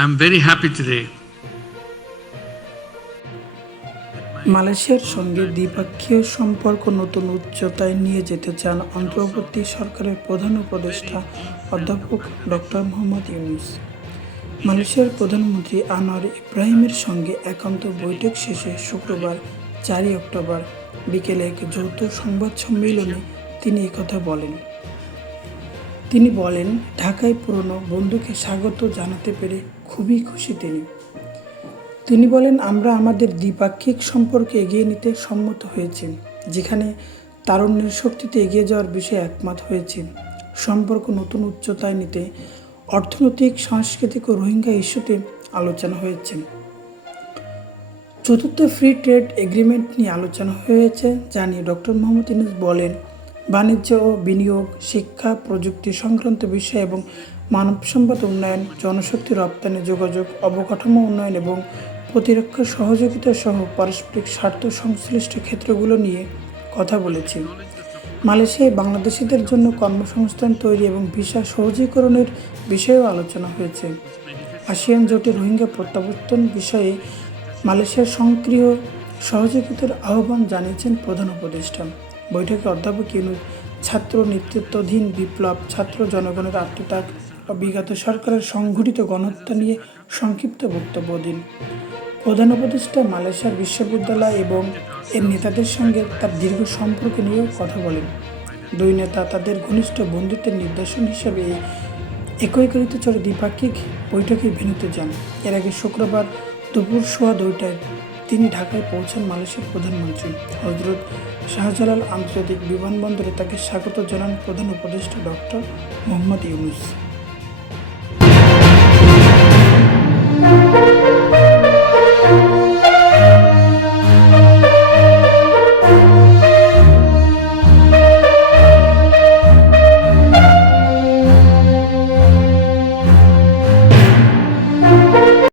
I'm very happy today. মালয়েশিয়ার সঙ্গে দ্বিপক্ষীয় সম্পর্ক নতুন উচ্চতায় নিয়ে যেতে চান অন্তর্বর্তী সরকারের প্রধান উপদেষ্টা অধ্যাপক ডক্টর মোহাম্মদ ইউনূস। মালয়েশিয়ার প্রধানমন্ত্রী আনোয়ার ইব্রাহিমের সঙ্গে একান্ত বৈঠক শেষে শুক্রবার 4 অক্টোবর বিকেলে এক যৌথ সংবাদ সম্মেলনে তিনি একথা বলেন। তিনি বলেন, ঢাকায় পুরনো বন্ধুকে স্বাগত জানাতে পেরে খুবই খুশি তিনি বলেন, আমরা আমাদের দ্বিপাক্ষিক সম্পর্কে এগিয়ে নিতে সম্মত হয়েছি, যেখানে তারুণ্যের শক্তিতে এগিয়ে যাওয়ার বিষয়ে একমত হয়েছি। সম্পর্ক নতুন উচ্চতায় নিতে অর্থনৈতিক, সাংস্কৃতিক ও রোহিঙ্গা ইস্যুতে আলোচনা হয়েছে। চতুর্থ ফ্রি ট্রেড এগ্রিমেন্ট নিয়ে আলোচনা হয়েছে জানিয়ে ডক্টর মোহাম্মদ ইউনূস বলেন, বাণিজ্য ও বিনিয়োগ, শিক্ষা, প্রযুক্তি সংক্রান্ত বিষয় এবং মানব সম্পদ উন্নয়ন, জনশক্তি রপ্তানি, যোগাযোগ, অবকাঠামো উন্নয়ন এবং প্রতিরক্ষা সহযোগিতা সহ পারস্পরিক স্বার্থ সংশ্লিষ্ট ক্ষেত্রগুলো নিয়ে কথা বলেছি। মালয়েশিয়ায় বাংলাদেশিদের জন্য কর্মসংস্থান তৈরি এবং ভিসা সহজীকরণের বিষয়েও আলোচনা হয়েছে। আসিয়ান জোটে রোহিঙ্গা প্রত্যাবর্তন বিষয়ে মালয়েশিয়ার সক্রিয় সহযোগিতার আহ্বান জানিয়েছেন প্রধান উপদেষ্টা। বৈঠকে অধ্যাপক ইউনূস ছাত্র নেতৃত্বাধীন বিপ্লব, ছাত্র জনগণের আত্মত্যাগ ও বিগত সরকারের সংঘটিত গণহত্যা নিয়ে সংক্ষিপ্ত বক্তব্য দিন। প্রধান উপদেষ্টা মালয়েশিয়ার বিশ্ববিদ্যালয় এবং এর নেতাদের সঙ্গে তার দীর্ঘ সম্পর্ক নিয়েও কথা বলেন। দুই নেতা তাদের ঘনিষ্ঠ বন্ধুত্বের নিদর্শন হিসেবে একই গাড়িতে চড়ে দ্বিপাক্ষিক বৈঠকের ভেন্যুতে যান। এর আগে শুক্রবার দুপুর 2:30টায় তিনি ঢাকায় পৌঁছান। মালয়েশিয়ার প্রধানমন্ত্রী হজরত শাহজালাল আন্তর্জাতিক বিমানবন্দরে তাকে স্বাগত জানান প্রধান উপদেষ্টা ডক্টর মোহাম্মদ ইউনূস।